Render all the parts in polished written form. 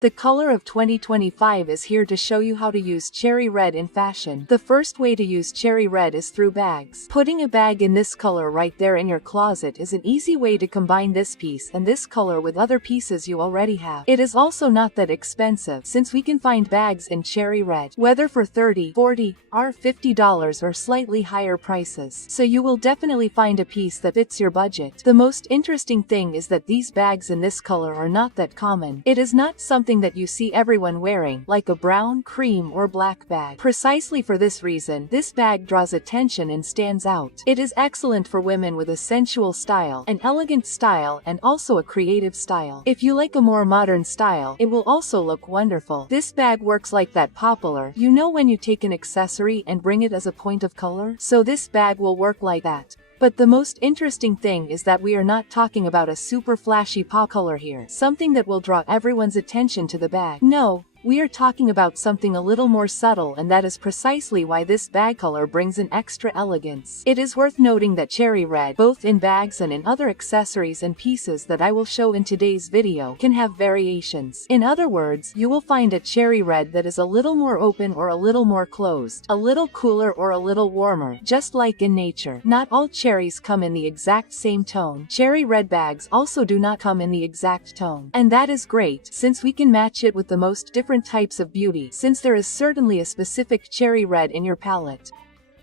The color of 2025 is here to show you how to use cherry red in fashion. The first way to use cherry red is through bags. Putting a bag in this color right there in your closet is an easy way to combine this piece and this color with other pieces you already have. It is also not that expensive, since we can find bags in cherry red, whether for $30, $40, or $50 or slightly higher prices. So you will definitely find a piece that fits your budget. The most interesting thing is that these bags in this color are not that common. It is not something that you see everyone wearing, like a brown, cream, or black bag. Precisely for this reason, this bag draws attention and stands out. It is excellent for women with a sensual style, an elegant style, and also a creative style. If you like a more modern style, it will also look wonderful. This bag works like that popular, you know, when you take an accessory and bring it as a point of color? So this bag will work like that. But the most interesting thing is that we are not talking about a super flashy pop color here, something that will draw everyone's attention to the bag. No, we are talking about something a little more subtle, and that is precisely why this bag color brings an extra elegance. It is worth noting that cherry red, both in bags and in other accessories and pieces that I will show in today's video, can have variations. In other words, you will find a cherry red that is a little more open or a little more closed, a little cooler or a little warmer, just like in nature. Not all cherries come in the exact same tone. Cherry red bags also do not come in the exact tone. And that is great, since we can match it with the most different types of beauty, since there is certainly a specific cherry red in your palette.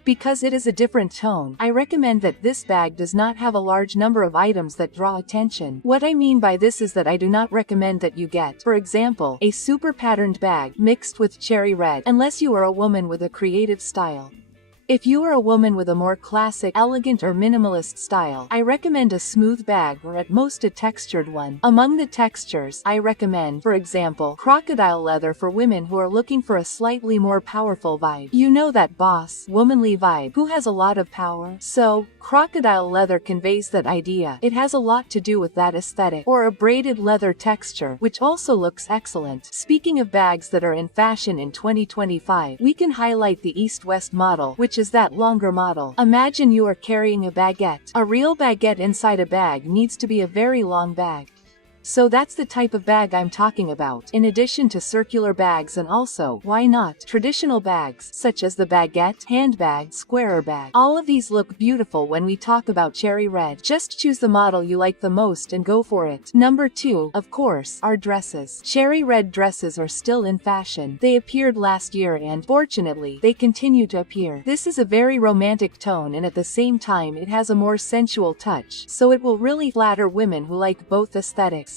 Because it is a different tone, I recommend that this bag does not have a large number of items that draw attention. What I mean by this is that I do not recommend that you get, for example, a super patterned bag mixed with cherry red, unless you are a woman with a creative style. If you are a woman with a more classic, elegant, or minimalist style, I recommend a smooth bag or at most a textured one. Among the textures, I recommend, for example, crocodile leather for women who are looking for a slightly more powerful vibe. You know, that boss, womanly vibe, who has a lot of power? So, crocodile leather conveys that idea. It has a lot to do with that aesthetic. Or a braided leather texture, which also looks excellent. Speaking of bags that are in fashion in 2025, we can highlight the East-West model, which is that longer model. Imagine you are carrying a baguette. A real baguette inside a bag needs to be a very long bag. So that's the type of bag I'm talking about, in addition to circular bags and also, why not, traditional bags, such as the baguette, handbag, squarer bag. All of these look beautiful when we talk about cherry red. Just choose the model you like the most and go for it. Number 2, of course, are dresses. Cherry red dresses are still in fashion. They appeared last year and, fortunately, they continue to appear. This is a very romantic tone, and at the same time it has a more sensual touch, so it will really flatter women who like both aesthetics.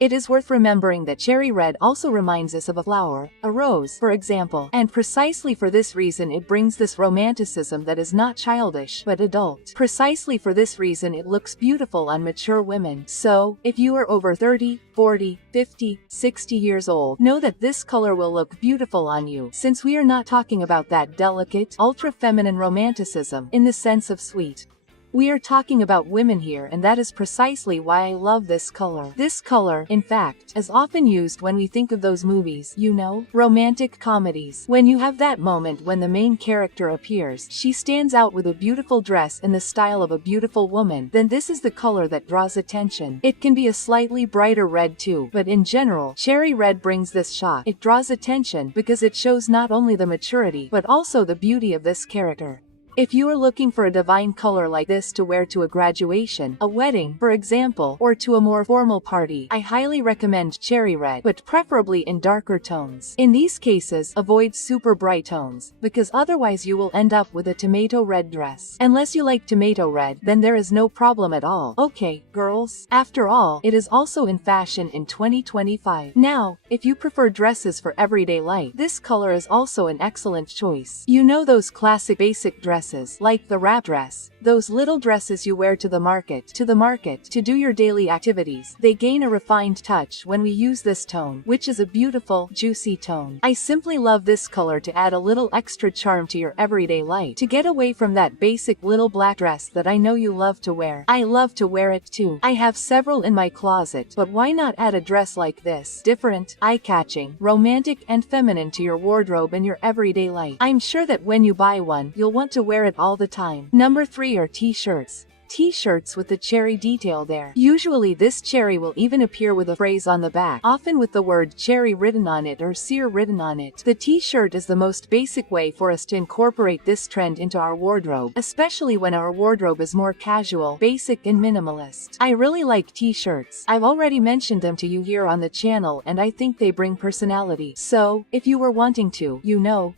It is worth remembering that cherry red also reminds us of a flower, a rose, for example, and precisely for this reason it brings this romanticism that is not childish, but adult. Precisely for this reason it looks beautiful on mature women. So, if you are over 30, 40, 50, 60 years old, know that this color will look beautiful on you, since we are not talking about that delicate, ultra-feminine romanticism, in the sense of sweet. We are talking about women here, and that is precisely why I love this color. This color, in fact, is often used when we think of those movies, you know, romantic comedies. When you have that moment when the main character appears, she stands out with a beautiful dress in the style of a beautiful woman, then this is the color that draws attention. It can be a slightly brighter red too, but in general, cherry red brings this shot. It draws attention because it shows not only the maturity, but also the beauty of this character. If you are looking for a divine color like this to wear to a graduation, a wedding, for example, or to a more formal party, I highly recommend cherry red, but preferably in darker tones. In these cases, avoid super bright tones, because otherwise you will end up with a tomato red dress. Unless you like tomato red, then there is no problem at all. Okay, girls. After all, it is also in fashion in 2025. Now, if you prefer dresses for everyday life, this color is also an excellent choice. You know, those classic basic dresses, like the wrap dress, those little dresses you wear to the market to do your daily activities. They gain a refined touch when we use this tone, which is a beautiful, juicy tone. I simply love this color to add a little extra charm to your everyday life, to get away from that basic little black dress that I know you love to wear. I love to wear it too. I have several in my closet, but why not add a dress like this? Different, eye-catching, romantic, and feminine to your wardrobe in your everyday life. I'm sure that when you buy one, you'll want to wear it all the time. Number 3 are t-shirts. t-shirts with the cherry detail there. Usually this cherry will even appear with a phrase on the back, often with the word cherry written on it or sear written on it. The t-shirt is the most basic way for us to incorporate this trend into our wardrobe, especially when our wardrobe is more casual, basic and minimalist. I really like t-shirts. I've already mentioned them to you here on the channel and I think they bring personality. So, if you were wanting to,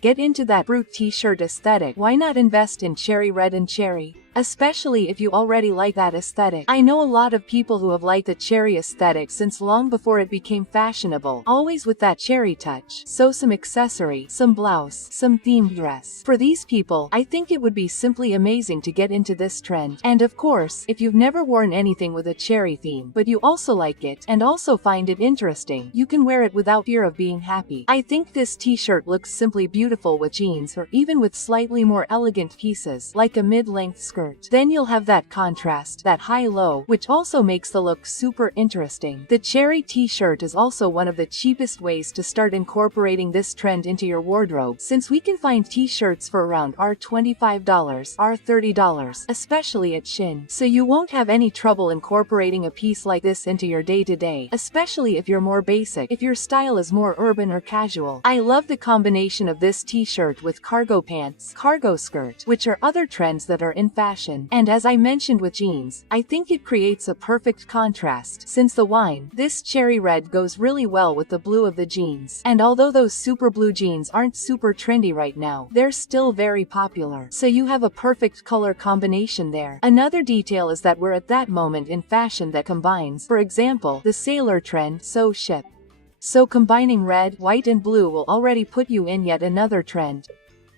get into that brute t-shirt aesthetic, why not invest in cherry red and cherry? Especially if you already like that aesthetic. I know a lot of people who have liked the cherry aesthetic since long before it became fashionable, always with that cherry touch. So some accessory, some blouse, some themed dress. For these people, I think it would be simply amazing to get into this trend. And of course, if you've never worn anything with a cherry theme, but you also like it, and also find it interesting, you can wear it without fear of being happy. I think this t-shirt looks simply beautiful with jeans or even with slightly more elegant pieces, like a mid-length skirt. Then you'll have that contrast, that high-low, which also makes the look super interesting. The cherry t-shirt is also one of the cheapest ways to start incorporating this trend into your wardrobe, since we can find t-shirts for around $25, $30, especially at Shein. So you won't have any trouble incorporating a piece like this into your day-to-day, especially if you're more basic, if your style is more urban or casual. I love the combination of this t-shirt with cargo pants, cargo skirt, which are other trends that are in fashion. And as I mentioned with jeans, I think it creates a perfect contrast. Since the wine, this cherry red goes really well with the blue of the jeans. And although those super blue jeans aren't super trendy right now, they're still very popular. So you have a perfect color combination there. Another detail is that we're at that moment in fashion that combines, for example, the sailor trend, so ship. So combining red, white and blue will already put you in yet another trend.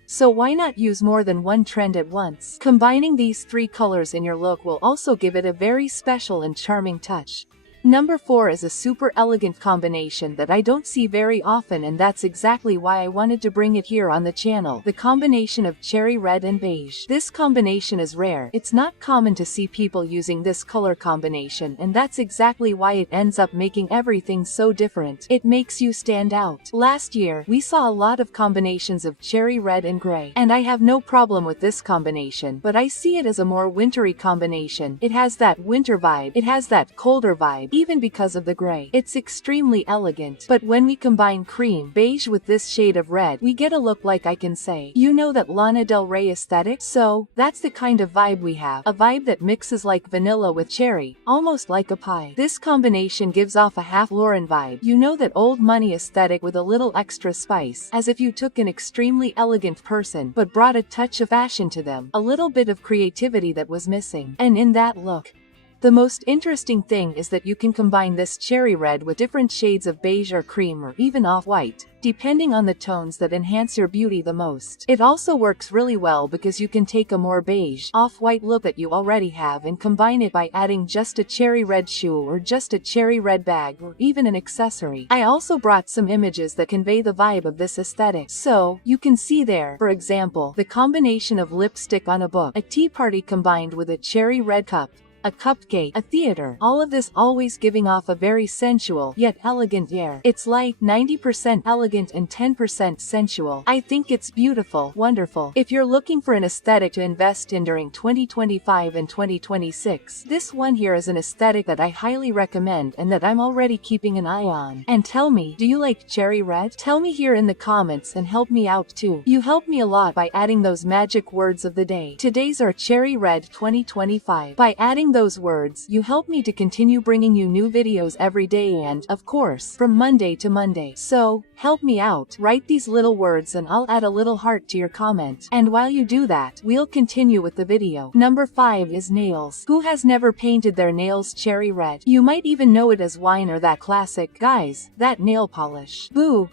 So why not use more than one trend at once? Combining these three colors in your look will also give it a very special and charming touch. Number 4 is a super elegant combination that I don't see very often, and that's exactly why I wanted to bring it here on the channel. The combination of cherry red and beige. This combination is rare. It's not common to see people using this color combination, and that's exactly why it ends up making everything so different. It makes you stand out. Last year, we saw a lot of combinations of cherry red and gray, and I have no problem with this combination, but I see it as a more wintry combination. It has that winter vibe. It has that colder vibe. Even because of the gray. It's extremely elegant. But when we combine cream beige with this shade of red, we get a look like, I can say, that Lana Del Rey aesthetic? So, that's the kind of vibe we have. A vibe that mixes like vanilla with cherry, almost like a pie. This combination gives off a half Lauren vibe. That old money aesthetic with a little extra spice, as if you took an extremely elegant person, but brought a touch of fashion to them, a little bit of creativity that was missing. And in that look, the most interesting thing is that you can combine this cherry red with different shades of beige or cream or even off-white, depending on the tones that enhance your beauty the most. It also works really well because you can take a more beige, off-white look that you already have and combine it by adding just a cherry red shoe or just a cherry red bag or even an accessory. I also brought some images that convey the vibe of this aesthetic. So, you can see there, for example, the combination of lipstick on a book, a tea party combined with a cherry red cup, a cupcake, a theater, all of this always giving off a very sensual, yet elegant air. It's like 90% elegant and 10% sensual. I think it's beautiful, wonderful. If you're looking for an aesthetic to invest in during 2025 and 2026, this one here is an aesthetic that I highly recommend and that I'm already keeping an eye on. And tell me, do you like cherry red? Tell me here in the comments and help me out too. You help me a lot by adding those magic words of the day. Today's are cherry red 2025. By adding those words, you help me to continue bringing you new videos every day and, of course, from Monday to Monday. So, help me out. Write these little words and I'll add a little heart to your comment. And while you do that, we'll continue with the video. Number 5 is nails. Who has never painted their nails cherry red? You might even know it as wine or that classic, guys, that nail polish. Boo!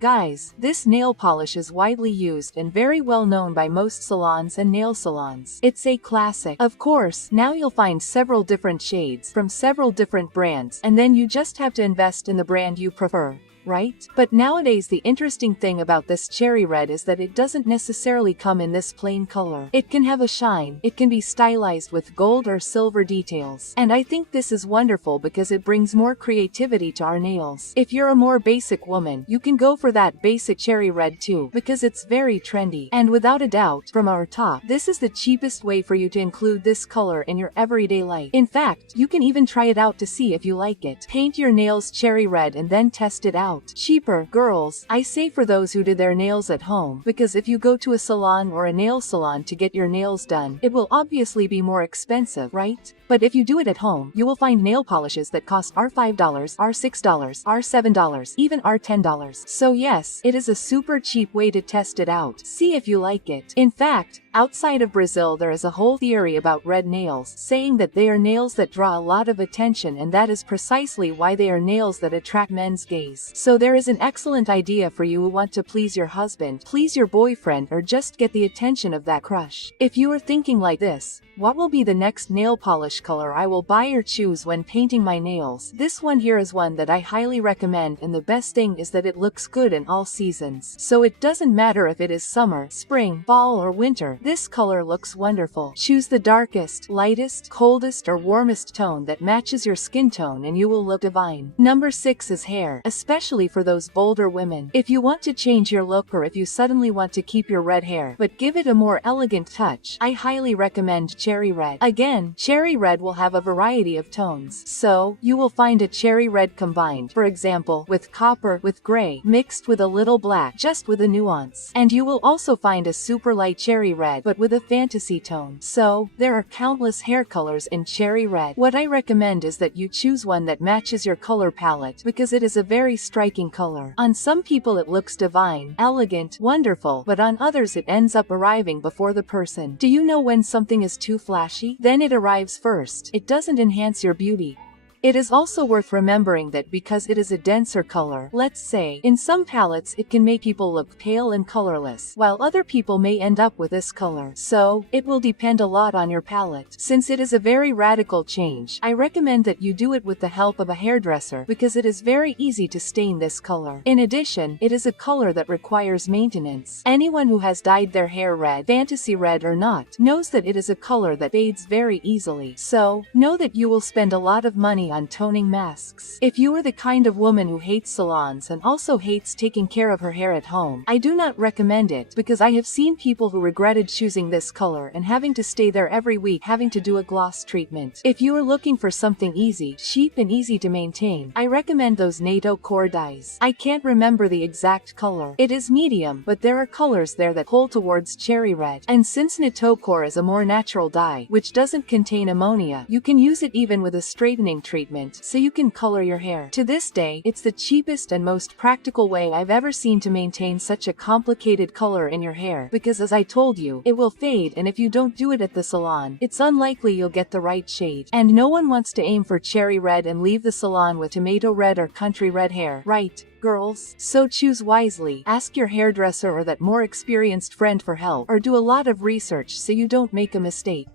Guys, this nail polish is widely used and very well known by most salons and nail salons. It's a classic. Of course, now you'll find several different shades from several different brands, and then you just have to invest in the brand you prefer. right? But nowadays the interesting thing about this cherry red is that it doesn't necessarily come in this plain color. It can have a shine, it can be stylized with gold or silver details. And I think this is wonderful because it brings more creativity to our nails. If you're a more basic woman, you can go for that basic cherry red too, because it's very trendy. And without a doubt, from our top, this is the cheapest way for you to include this color in your everyday life. In fact, you can even try it out to see if you like it. Paint your nails cherry red and then test it out. Cheaper, girls, I say for those who did their nails at home, because if you go to a salon or a nail salon to get your nails done, it will obviously be more expensive, right? But if you do it at home, you will find nail polishes that cost $5, $6, $7, even $10. So yes, it is a super cheap way to test it out. See if you like it. In fact, outside of Brazil there is a whole theory about red nails, saying that they are nails that draw a lot of attention, and that is precisely why they are nails that attract men's gaze. So there is an excellent idea for you who want to please your husband, please your boyfriend, or just get the attention of that crush. If you are thinking like this, what will be the next nail polish color I will buy or choose when painting my nails? This one here is one that I highly recommend, and the best thing is that it looks good in all seasons. So it doesn't matter if it is summer, spring, fall, or winter. This color looks wonderful. Choose the darkest, lightest, coldest, or warmest tone that matches your skin tone and you will look divine. Number 6 is hair, especially for those bolder women. If you want to change your look, or if you suddenly want to keep your red hair but give it a more elegant touch, I highly recommend cherry red. Again, cherry red will have a variety of tones. So, you will find a cherry red combined, for example, with copper, with gray, mixed with a little black, just with a nuance. And you will also find a super light cherry red, but with a fantasy tone. So, there are countless hair colors in cherry red. What I recommend is that you choose one that matches your color palette, because it is a very striking color. On some people it looks divine, elegant, wonderful, but on others it ends up arriving before the person. Do you know when something is too flashy? Then it arrives first. It doesn't enhance your beauty. It is also worth remembering that because it is a denser color, let's say, in some palettes it can make people look pale and colorless, while other people may end up with this color. So, it will depend a lot on your palette. Since it is a very radical change, I recommend that you do it with the help of a hairdresser, because it is very easy to stain this color. In addition, it is a color that requires maintenance. Anyone who has dyed their hair red, fantasy red or not, knows that it is a color that fades very easily. So, know that you will spend a lot of money on toning masks. If you are the kind of woman who hates salons and also hates taking care of her hair at home, I do not recommend it, because I have seen people who regretted choosing this color and having to stay there every week having to do a gloss treatment. If you are looking for something easy, cheap, and easy to maintain, I recommend those NATO core dyes. I can't remember the exact color. It is medium, but there are colors there that pull towards cherry red. And since NATO core is a more natural dye, which doesn't contain ammonia, you can use it even with a straightening treatment, so you can color your hair. To this day, it's the cheapest and most practical way I've ever seen to maintain such a complicated color in your hair, because as I told you, it will fade, and if you don't do it at the salon, it's unlikely you'll get the right shade. And no one wants to aim for cherry red and leave the salon with tomato red or country red hair, right, girls? So choose wisely, ask your hairdresser or that more experienced friend for help, or do a lot of research so you don't make a mistake.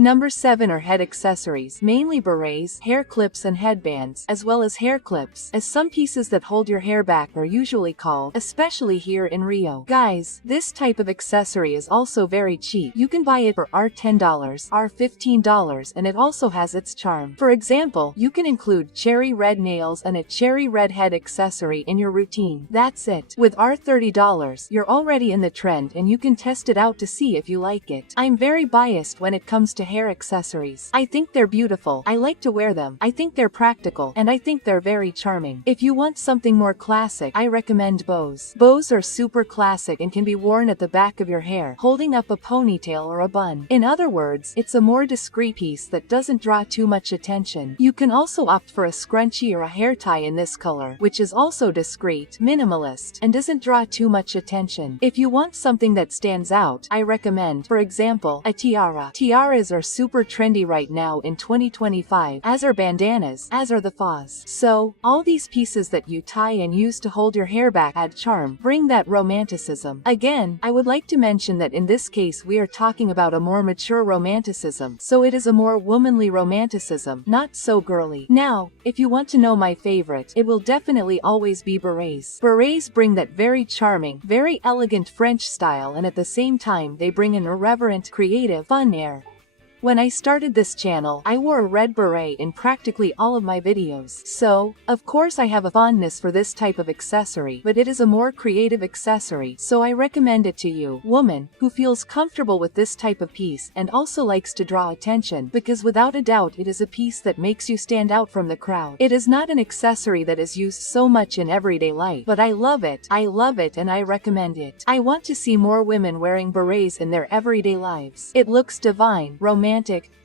Number 7 are head accessories, mainly berets, hair clips and headbands, as well as hair clips, as some pieces that hold your hair back are usually called, especially here in Rio. Guys, this type of accessory is also very cheap. You can buy it for $10, $15, and it also has its charm. For example, you can include cherry red nails and a cherry red head accessory in your routine. That's it. With $30, you're already in the trend, and you can test it out to see if you like it. I'm very biased when it comes to hair accessories. I think they're beautiful, I like to wear them, I think they're practical, and I think they're very charming. If you want something more classic, I recommend bows. Bows are super classic and can be worn at the back of your hair, holding up a ponytail or a bun. In other words, it's a more discreet piece that doesn't draw too much attention. You can also opt for a scrunchie or a hair tie in this color, which is also discreet, minimalist, and doesn't draw too much attention. If you want something that stands out, I recommend, for example, a tiara. Tiaras are are super trendy right now in 2025, as are bandanas, as are the fas. So, all these pieces that you tie and use to hold your hair back add charm, bring that romanticism. Again, I would like to mention that in this case we are talking about a more mature romanticism, so it is a more womanly romanticism, not so girly. Now, if you want to know my favorite, it will definitely always be berets. Berets bring that very charming, very elegant French style, and at the same time they bring an irreverent, creative, fun air. When I started this channel, I wore a red beret in practically all of my videos. So, of course I have a fondness for this type of accessory, but it is a more creative accessory, so I recommend it to you, woman, who feels comfortable with this type of piece and also likes to draw attention, because without a doubt it is a piece that makes you stand out from the crowd. It is not an accessory that is used so much in everyday life, but I love it, and I recommend it. I want to see more women wearing berets in their everyday lives. It looks divine, romantic,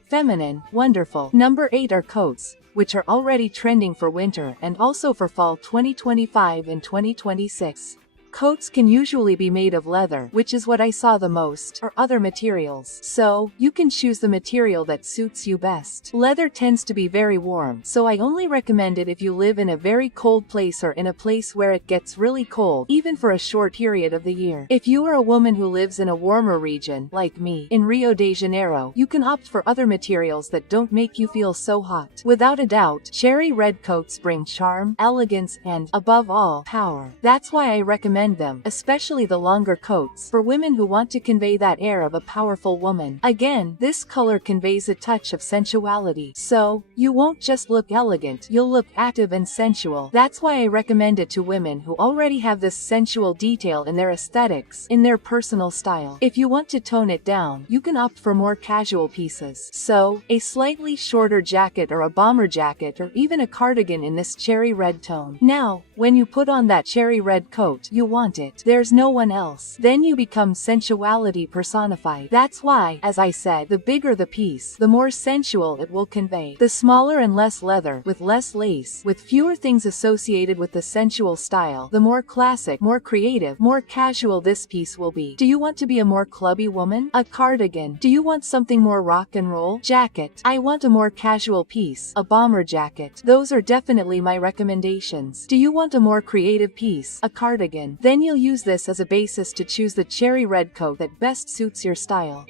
feminine, wonderful. Number 8 are coats, which are already trending for winter and also for fall 2025 and 2026. Coats can usually be made of leather, which is what I saw the most, or other materials. So, you can choose the material that suits you best. Leather tends to be very warm, so I only recommend it if you live in a very cold place or in a place where it gets really cold, even for a short period of the year. If you are a woman who lives in a warmer region, like me, in Rio de Janeiro, you can opt for other materials that don't make you feel so hot. Without a doubt, cherry red coats bring charm, elegance, and, above all, power. That's why I recommend them, especially the longer coats, for women who want to convey that air of a powerful woman. Again, this color conveys a touch of sensuality, so you won't just look elegant, you'll look active and sensual. That's why I recommend it to women who already have this sensual detail in their aesthetics, in their personal style. If you want to tone it down, you can opt for more casual pieces. So, a slightly shorter jacket or a bomber jacket or even a cardigan in this cherry red tone. Now, when you put on that cherry red coat, you want it. There's no one else. Then you become sensuality personified. That's why, as I said, the bigger the piece, the more sensual it will convey. The smaller and less leather, with less lace, with fewer things associated with the sensual style, the more classic, more creative, more casual this piece will be. Do you want to be a more clubby woman? A cardigan. Do you want something more rock and roll? Jacket. I want a more casual piece. A bomber jacket. Those are definitely my recommendations. Do you want a more creative piece? A cardigan. Then you'll use this as a basis to choose the cherry red coat that best suits your style.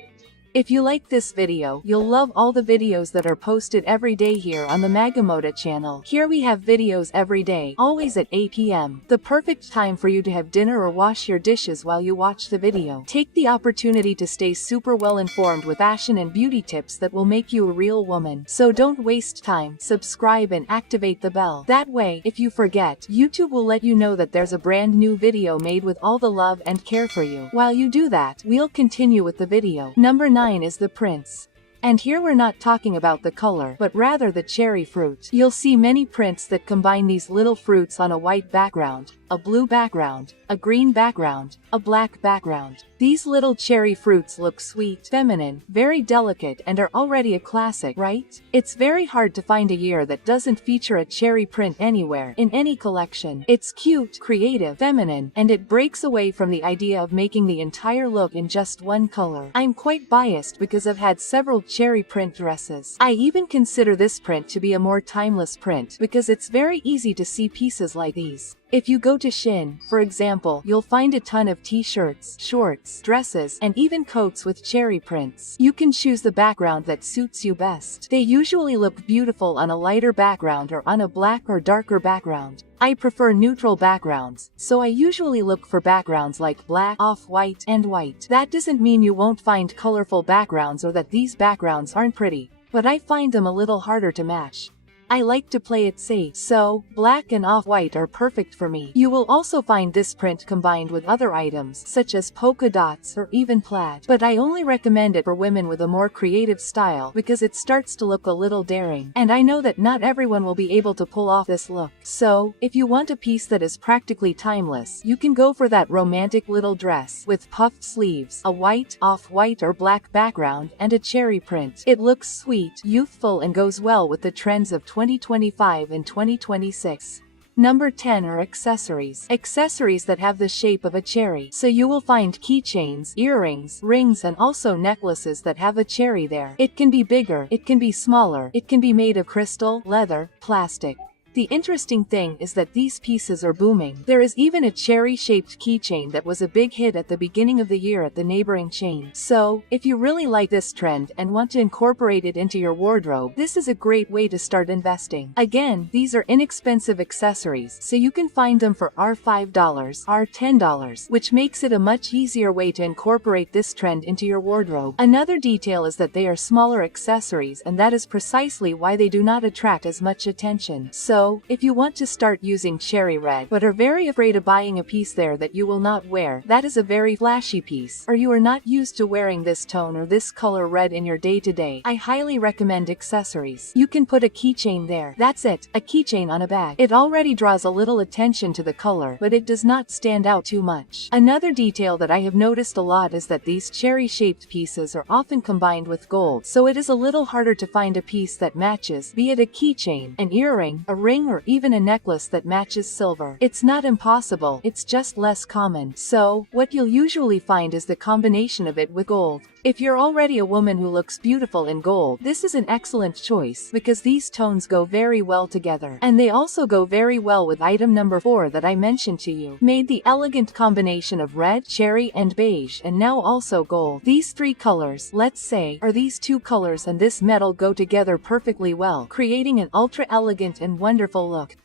If you like this video, you'll love all the videos that are posted every day here on the Magamoda channel. Here we have videos every day, always at 8 p.m. The perfect time for you to have dinner or wash your dishes while you watch the video. Take the opportunity to stay super well informed with fashion and beauty tips that will make you a real woman. So don't waste time, subscribe and activate the bell. That way, if you forget, YouTube will let you know that there's a brand new video made with all the love and care for you. While you do that, we'll continue with the video. Number 9 is the prints. And here we're not talking about the color, but rather the cherry fruit. You'll see many prints that combine these little fruits on a white background, a blue background, a green background, a black background. These little cherry fruits look sweet, feminine, very delicate, and are already a classic, right? It's very hard to find a year that doesn't feature a cherry print anywhere, in any collection. It's cute, creative, feminine, and it breaks away from the idea of making the entire look in just one color. I'm quite biased because I've had several cherry print dresses. I even consider this print to be a more timeless print because it's very easy to see pieces like these. If you go to Shein, for example, you'll find a ton of t-shirts, shorts, dresses, and even coats with cherry prints. You can choose the background that suits you best. They usually look beautiful on a lighter background or on a black or darker background. I prefer neutral backgrounds, so I usually look for backgrounds like black, off-white, and white. That doesn't mean you won't find colorful backgrounds or that these backgrounds aren't pretty, but I find them a little harder to match. I like to play it safe, so black and off-white are perfect for me. You will also find this print combined with other items, such as polka dots or even plaid, but I only recommend it for women with a more creative style because it starts to look a little daring, and I know that not everyone will be able to pull off this look. So, if you want a piece that is practically timeless, you can go for that romantic little dress with puffed sleeves, a white, off-white or black background, and a cherry print. It looks sweet, youthful, and goes well with the trends of 2025 and 2026. Number 10 are accessories. Accessories that have the shape of a cherry. So you will find keychains, earrings, rings, and also necklaces that have a cherry there. It can be bigger, it can be smaller, it can be made of crystal, leather, plastic. The interesting thing is that these pieces are booming. There is even a cherry-shaped keychain that was a big hit at the beginning of the year at the neighboring chain. So, if you really like this trend and want to incorporate it into your wardrobe, this is a great way to start investing. Again, these are inexpensive accessories, so you can find them for $5, $10, which makes it a much easier way to incorporate this trend into your wardrobe. Another detail is that they are smaller accessories, and that is precisely why they do not attract as much attention. So, if you want to start using cherry red, but are very afraid of buying a piece there that you will not wear, that is a very flashy piece, or you are not used to wearing this tone or this color red in your day-to-day, I highly recommend accessories. You can put a keychain there. That's it, a keychain on a bag. It already draws a little attention to the color, but it does not stand out too much. Another detail that I have noticed a lot is that these cherry-shaped pieces are often combined with gold, so it is a little harder to find a piece that matches, be it a keychain, an earring, a ring, or even a necklace that matches silver. It's not impossible, it's just less common. So, what you'll usually find is the combination of it with gold. If you're already a woman who looks beautiful in gold, this is an excellent choice because these tones go very well together. And they also go very well with item number 4 that I mentioned to you. Made the elegant combination of red, cherry, and beige, and now also gold. These 3 colors, let's say, or these 2 colors and this metal go together perfectly well, creating an ultra elegant and wonderful look.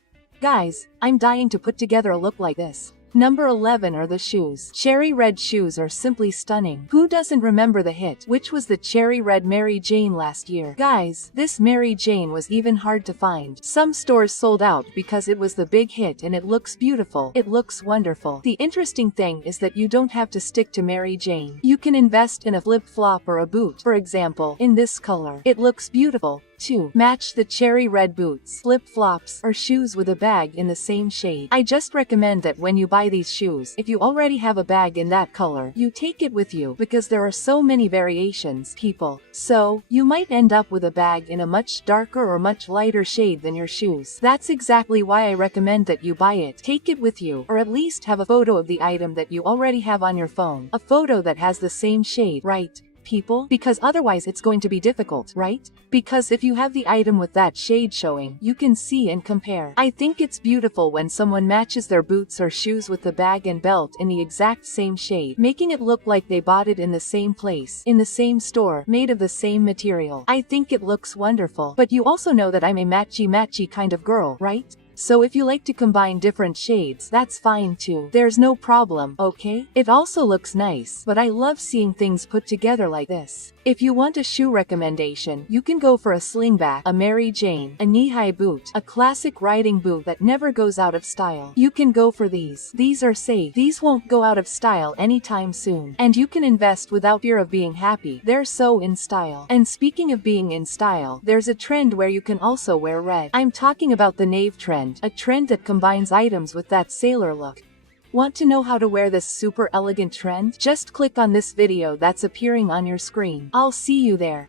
Guys, I'm dying to put together a look like this. Number 11 are the shoes. Cherry red shoes are simply stunning. Who doesn't remember the hit, which was the cherry red Mary Jane last year? Guys, this Mary Jane was even hard to find. Some stores sold out because it was the big hit and it looks beautiful. It looks wonderful. The interesting thing is that you don't have to stick to Mary Jane. You can invest in a flip-flop or a boot, for example, in this color. It looks beautiful. 2. Match the cherry red boots, flip-flops, or shoes with a bag in the same shade. I just recommend that when you buy these shoes, if you already have a bag in that color, you take it with you because there are so many variations, people. So, you might end up with a bag in a much darker or much lighter shade than your shoes. That's exactly why I recommend that you buy it. Take it with you, or at least have a photo of the item that you already have on your phone. A photo that has the same shade, right? People, because otherwise it's going to be difficult, right? Because if you have the item with that shade showing, you can see and compare. I think it's beautiful when someone matches their boots or shoes with the bag and belt in the exact same shade, making it look like they bought it in the same place, in the same store, made of the same material. I think it looks wonderful. But you also know that I'm a matchy-matchy kind of girl, right? So if you like to combine different shades, that's fine too. There's no problem, okay? It also looks nice, but I love seeing things put together like this. If you want a shoe recommendation, you can go for a slingback, a Mary Jane, a knee-high boot, a classic riding boot that never goes out of style. You can go for these. These are safe. These won't go out of style anytime soon. And you can invest without fear of being happy. They're so in style. And speaking of being in style, there's a trend where you can also wear red. I'm talking about the nave trend, a trend that combines items with that sailor look. Want to know how to wear this super elegant trend? Just click on this video that's appearing on your screen. I'll see you there.